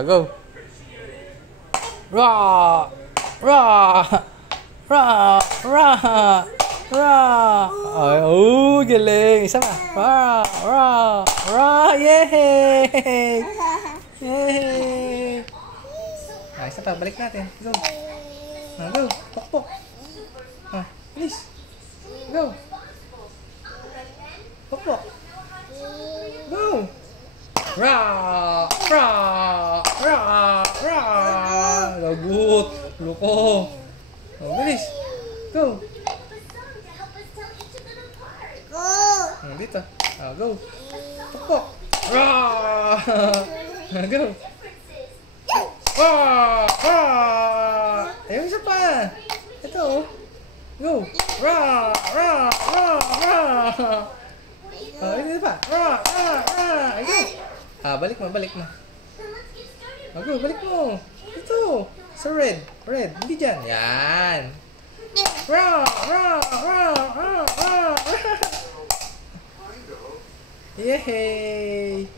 Go. Rah! Rah! Rah! Rah! Rah! Galing. Isa pa. Rah! Rah! Rah! Yay! Yay! Isa pa. Balik natin. Go. Go. Pok-pok. Please. Go. Pok-pok. Go. Rah! Rah! Rah! Rah! Lagot. Loko. Bilis. Go. Dito. Go. Pok-pok. Rah! Go. Rah! Rah! Ayun, isa pa. Ito. Go. Rah! Rah! Rah! Rah! Ini pa. Rah! Rah! Rah! Go. Balik mo. Go, balik mo. Ito. Sa red. Red. Hindi dyan. Yan. Rah! Rah! Rah! Rah! Rah! Yay!